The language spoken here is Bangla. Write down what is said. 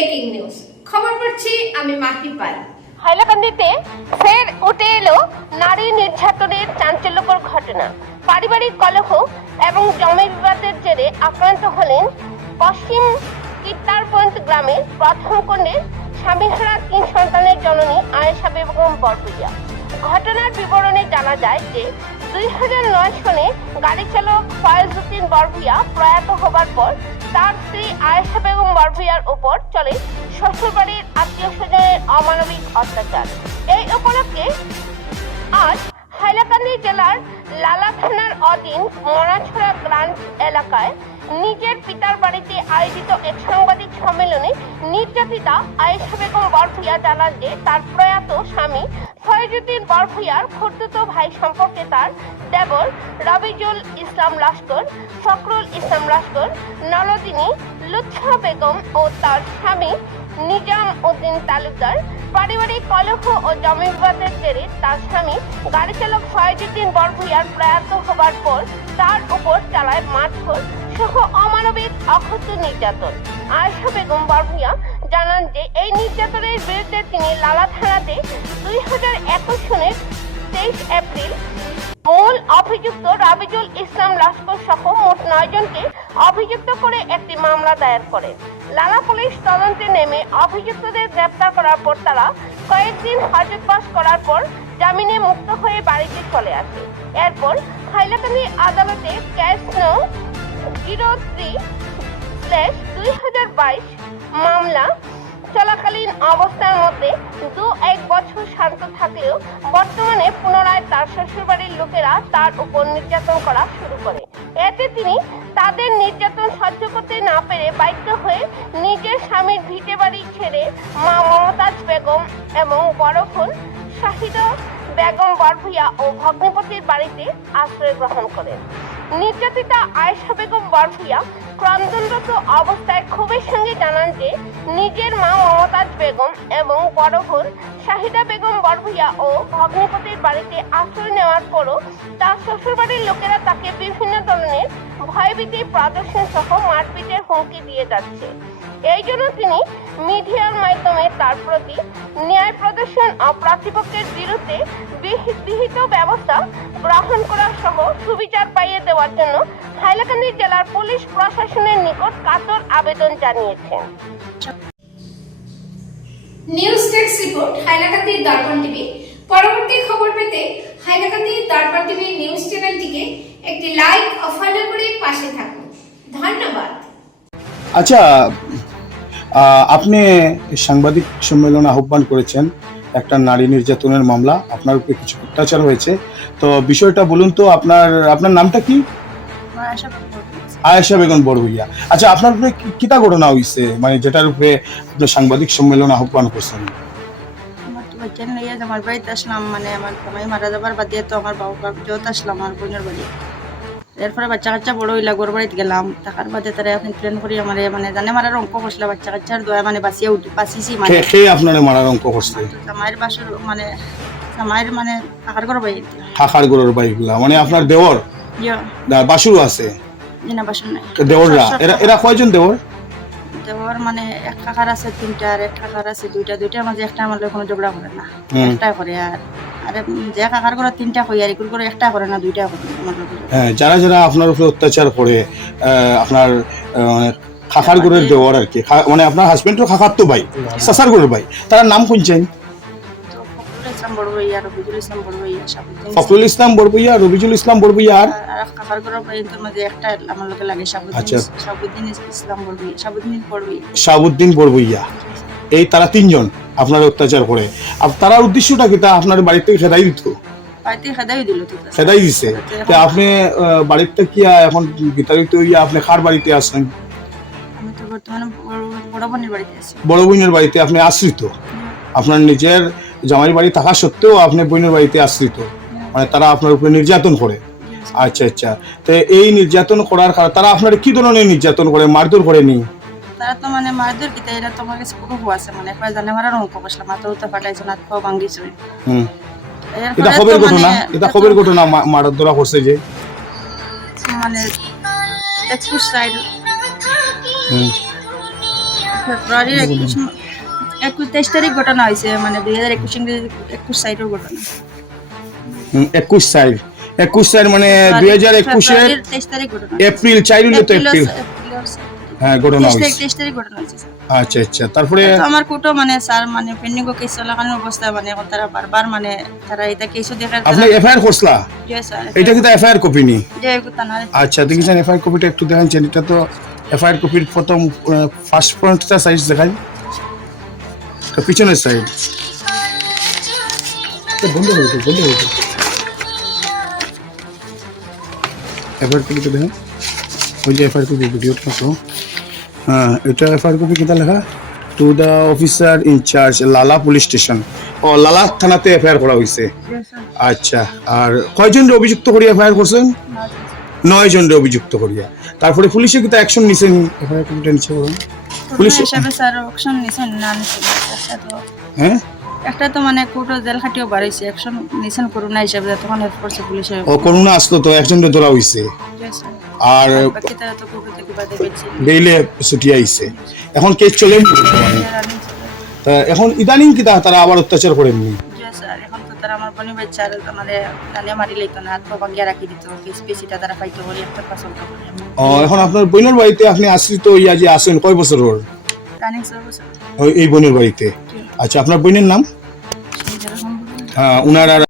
ব্রেকিং নিউজ খবর পড়ছি আমি মাহি পাল। হাইলাকান্দিতে ফের উঠে এলো নারী নির্যাতনের চাঞ্চল্যকর ঘটনা। পারিবারিক কলহ এবং জমি বিবাদের জেরে আক্রান্ত হলেন পশ্চিম কিত্তারপন্থ গ্রামের প্রথম কন্যের স্বামীহারা তিন সন্তানের জননী আয়েশা বেগম বরপুরিয়া ঘটনার বিবরণে জানা যায় যে দুই হাজার নয় সনে গাড়ি চালক ফয়েজউদ্দিন বরভুইয়া প্রয়াত হবার পর তার স্ত্রী আয়েশা বেগম বরভুইয়ার উপর চলে শ্বশুরবাড়ির আত্মীয় স্বজনের অমানবিক অত্যাচার। এই উপলক্ষে আজ হাইলাকান্দি জেলার লালা থানার অধীন মরাছড়া গ্রান্ট এলাকায় নিজের পিতার বাড়িতে আয়োজিত এক সাংবাদিক সম্মেলনে নির্যাতিতা আয়েশা বেগম বরভুইয়া জানান যে তার প্রয়াত স্বামী ফয়েজুদ্দিন বরভুইয়ার খুর্দুত ভাই সম্পর্কে তার দেবর রবিজুল ইসলাম লস্কর, ফখরুল ইসলাম লস্কর, নলদিনী লুৎফা বেগম ও তার স্বামী নিজাম উদ্দিন তালুকদার। পারিবারিক কলহ ও জমি বিবাদের জেরে তার স্বামী গাড়ি চালক ফয়েজুদ্দিন বরভুইয়ার প্রয়াত হবার পর তার উপর চালায় মারধর সহ অমানবিক অক্ষত নির্যাতন। আয়েশা বেগম বরভুইয়া জানান যে এই নির্যাতনের বিরুদ্ধে তিনি লালা থানাতে দুই হাজার একুশ সনের তেইশ এপ্রিল মূল অভিযুক্ত রাবিজুল ইসলাম লস্কর সহ মোট নয়জনকে অভিযুক্ত করে একটি মামলা দায়ের করে লালা পুলিশ তদন্তে নেমে অভিযুক্তদের গ্রেপ্তার করার পর তারা কয়েকদিন হাজতবাস করার পর জামিনে মুক্ত হয়ে বাড়িতে চলে আসে। এরপর হাইলাকান্দি আদালতে ক্যাশ নং জিরো থ্রি স্ল্যাশ দুই হাজার বাইশ মামলা। চলাকালীন অবস্থার মধ্যে দু এক বছর শান্ত থাকলেও বর্তমানে পুনরায় তার শ্বশুরবাড়ির লোকেরা তার উপর নির্যাতন করা শুরু করে। এতে তিনি তাদের নির্যাতন সহ্য করতে না পেরে বাধ্য হয়ে নিজের স্বামীর ভিটে বাড়ি ছেড়ে মা মমতাজ বেগম এবং বড় বোন শাহিদা বেগম বরভুইয়া ও ভগ্নিপতির বাড়িতে আশ্রয় গ্রহণ করেন। নির্যাতিতা আয়েশা বেগম বরভুইয়া ক্রন্দনরত অবস্থায় ক্ষোভের সঙ্গে জানান যে, নিজের মা মমতাজ বেগম এবং বড় বোন শাহিদা বেগম বরভুইয়া ও ভগ্নিপতির বাড়িতে আশ্রয় নেওয়ার পরও তার শ্বশুরবাড়ির লোকেরা তাকে বিভিন্ন ধরনের ভয়ভীতি, প্রদর্শন সহ মারপিটের হুমকি দিয়ে যাচ্ছে। এই জন্য তিনি মিডিয়ার মাধ্যমে তার প্রতি ন্যায় প্রদর্শন ও প্রতিপক্ষের বিরুদ্ধে বিহি- বিহিত ব্যবস্থা গ্রহণ করা সহ সুবিচার পাইয়ে দেওয়ার জন্য হাইলাকান্দি জেলার পুলিশ প্রশাসনের নিকট কাতর আবেদন জানিয়েছেন। নিউজ ডেস্ক রিপোর্ট হাইলাকান্দি দর্পণ টিভি। পরবর্তী খবর পেতে হাইলাকান্দি দর্পণ টিভি নিউজ চ্যানেলটিকে একটি লাইক ও ফলো করে পাশে থাকুন। ধন্যবাদ। আচ্ছা আহ, আপনি সাংবাদিক সম্মেলন আহ্বান করেছেন একটা নারী নির্যাতনের মামলা আপনার উপরে কিছু অত্যাচার হয়েছে। তো বিষয়টা বলুন তো আপনার আপনার নামটা কি? আয়েশা বেগম বড়ভুইয়া আচ্ছা আপনার উপরে কি- কিতা ঘটনা হয়েছে মানে যেটার উপরে আপনি সাংবাদিক সম্মেলন আহ্বান করছেন? আমার বাড়িতে আসলাম মানে আমার মারা যাবার বাদ দিয়ে তো আমার বাবা যত আসলাম আমার বোনের বাড়ি। এরপরে বাচ্চা কাচ্চা বড় হইলা গোর বাড়িতে গেলাম। থাকার বাদে তারা এখন প্লেন করি আমার মানে জানে মারার অঙ্ক করছিল বাচ্চা কাচ্চার দয়া মানে বাঁচিয়ে উঠি বাঁচিছি মানে। খেয়ে আপনার মারার অঙ্ক করছে জামাইয়ের বাসর মানে জামাইয়ের মানে থাকার ঘর বাড়ি। থাকার ঘরের বাইকগুলা মানে আপনার দেওর? ইয়া। দা- বাসুরও আছে? না বাসুর নাই। দেওররা? এরা এরা কয়জন দেওর? দেওয়ার মানে এক কাকার আছে তিনটা আর এক কাকার আছে দুইটা দুইটার মাঝে একটা আমার কোনো ঝগড়া করে না। একটা করে আর আর যে কাকার করে তিনটা কই আর এগুলো করে একটা করে না দুইটা করে আমার হ্যাঁ, যারা যারা আপনার উপরে অত্যাচার করে আপনার আহ, মানে খাখার গরুর দেওয়ার আর কি খা- মানে আপনার হাজবেন্ডের খাখার তো ভাই সাসার গরুর ভাই তার নাম ফখরুল ইসলাম বড় রবিজুল ইসলাম বড় ফখরুল ইসলাম বড়বইয়া রবিজুল ইসলাম বড়বইয়া আর? একটা আমার লগে লাগে সাবুদ্দিন আচ্ছা। সাবুদ্দিন ইসলাম বড় সাবুদ্দিন বড় ভাইয়া। শাহাবুদ্দিন বড়বইয়া এই তারা তিনজন আপনার অত্যাচার করে। আর তারার উদ্দেশ্যটা কি? তা আপনার বাড়ির থেকে খেদাই দিত? খেদাই দিছে। তা আপনি বাড়িতে কি এখন বিতাড়িত হইয়া আপনি কার বাড়িতে আসেন বড়- বড় বোনের বাড়িতে বড় বোনের বাড়িতে আপনি আশ্রিত? আপনার নিজের জামাই বাড়ি থাকা সত্ত্বেও আপনি বোনের বাড়িতে আশ্রিত। মানে তারা আপনার উপরে নির্যাতন করে। আচ্ছা আচ্ছা। তো এই নির্যাতন করার কারণে তারা আপনার কি ধরনের নির্যাতন করে মারধর করেনি? তারা তো মানে মারধর এরা কাছে প্রুফ আছে। মানে একবার জানে মারার অঙ্ক বসলাম মাথা উঠে ফাটাইছে নাত পাও ভাঙ্গিছে। হুম। এটা খবর মানে- ঘটনা? এটা খবর ঘটনা মা- মারার ধরা করছে যে? মানে সাইড। হুম। ফেব্রুয়ারির একুশ তেইশ তারিখ ঘটনা হয়েছে মানে দুই হাজার একুশ একুশ সাইটের ঘটনা। একুশ সাইড একুশ সাইড মানে দুই হাজার একুশের এপ্রিল তো এপ্রিল হ্যাঁ ঘটনা আচ্ছা আচ্ছা তারপরে আমার কুটো মানে স্যার মানে পেন্ডিং কেস মানে এখন তারা বারবার মানে তারা এটা কেসও দেখার আপনি এফআইআর করছলা? এটা কিন্তু এফআইআর কপি নি? আচ্ছা দেখেছেন এফআইআর কপিটা একটু দেখাচ্ছেন এটা তো এফআইআর কপির প্রথম ফার্স্ট পয়েন্টটা সাইজ দেখাই। তো পিছনের সাইড বন্ধ হয়ে গেছে বন্ধ হয়ে গেছে। এফআইআর কপিটা দেখেন ওই যে এফআইআর কপি ভিডিওটা তো হ্যাঁ এটা এফআইআর কপি কোথা লেখা? To the officer in charge Lala police station ও লালা থানাতে এফআইআর করা হয়েছে আচ্ছা আর কয়জন অভিযুক্ত করে এফআইআর করছেন? নয় জনের অভিযুক্ত করিয়া। তারপরে পুলিশে কিন্তু অ্যাকশন নিছেন? এফআইআর কপিটা নিচে বলুন পুলিশ হিসাবে স্যার অ্যাকশন নিছেন না নিছেন হ্যাঁ একটা তো মানে কোর্টো জেল খাটিও বাড়াইছে অ্যাকশন নিছেন করোনা হিসাবে তখন হেল্প করছে পুলিশে ও করোনা আসতো তো একজনের ধরা হইছে আর বেইলে ছুটি আইছে এখন কেস চলে তা এখন ইদানিং কি তারা আবার অত্যাচার করেননি তো বাচ্চা আর মানে তালে মারি লইতো না হাত পা ভাঙ্গিয়া রাখি দিত কেস তারা পাইতো বলে একটা পাসল করে। ও এখন আপনার বোনের বাড়িতে আপনি আশ্রিত ইয়া যে আসেন কয় বছর ওর? এই বোনের বাড়িতে? আচ্ছা আপনার বোনের নাম? হ্যাঁ উনার আর